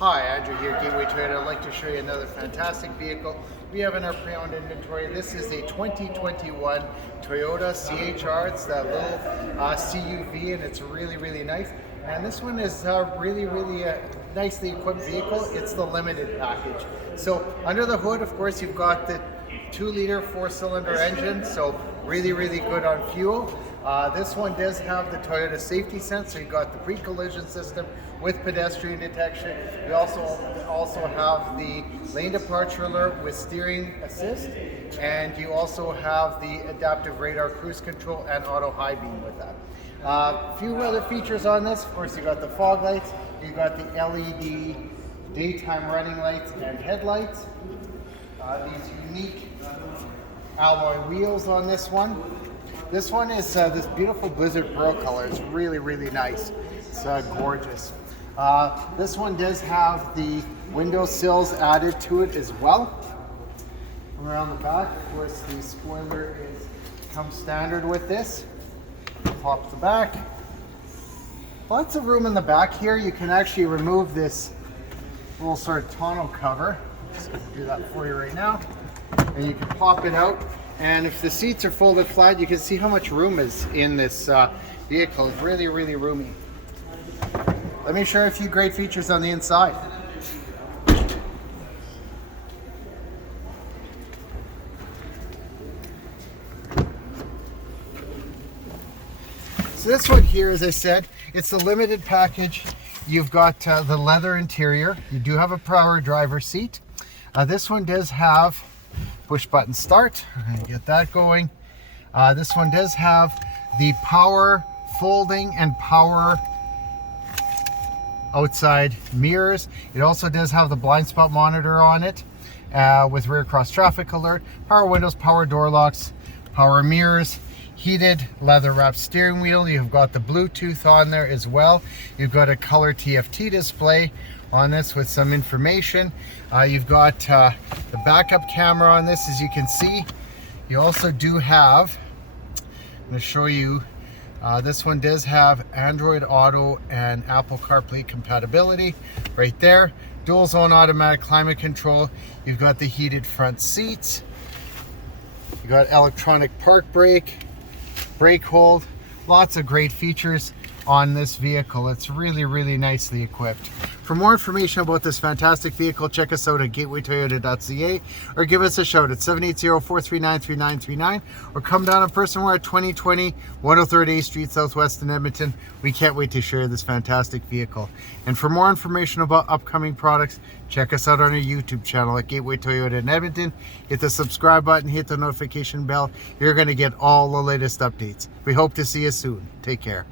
Hi, Andrew here, Gateway Toyota. I'd like to show you another fantastic vehicle we have in our pre-owned inventory. This is a 2021 Toyota CHR. It's that little CUV, and it's really nice. And this one is really nicely equipped vehicle. It's the limited package. So under the hood, of course, you've got the 2-liter 4-cylinder engine, so really good on fuel. This one does have the Toyota safety sense, so you've got the pre-collision system with pedestrian detection. We also have the lane departure alert with steering assist, and you also have the adaptive radar cruise control and auto high beam with that. A few other features on this, of course, you got the fog lights, you got the LED daytime running lights and headlights. These unique alloy wheels on this one. This one is this beautiful Blizzard Pearl color. It's really nice. It's gorgeous. This one does have the window sills added to it as well. Around the back, of course, the spoiler comes standard with this. Pops the back. Lots of room in the back here. You can actually remove this little sort of tonneau cover. I'm just going to do that for you right now. And you can pop it out. And if the seats are folded flat, you can see how much room is in this vehicle. It's really roomy. Let me show you a few great features on the inside. So this one here, as I said, it's the limited package. You've got the leather interior. You do have a power driver seat. This one does have push button start. I'm going to get that going. This one does have the power folding and power outside mirrors. It also does have the blind spot monitor on it with rear cross traffic alert, power windows, power door locks, power mirrors, heated leather wrapped steering wheel. You've got the Bluetooth on there as well. You've got a color TFT display on this with some information. You've got the backup camera on this, as you can see. You also do have, I'm going to show you, this one does have Android Auto and Apple CarPlay compatibility right there. Dual zone automatic climate control. You've got the heated front seats. You've got electronic park brake, brake hold. Lots of great features on this vehicle. It's really nicely equipped. For more information about this fantastic vehicle, check us out at gatewaytoyota.ca or give us a shout at 780-439-3939 or come down in person. We're at 2020 103rd A Street Southwest in Edmonton. We can't wait to share this fantastic vehicle. And for more information about upcoming products, check us out on our YouTube channel at Gateway Toyota in Edmonton. Hit the subscribe button, hit the notification bell. You're going to get all the latest updates. We hope to see you soon. Take care.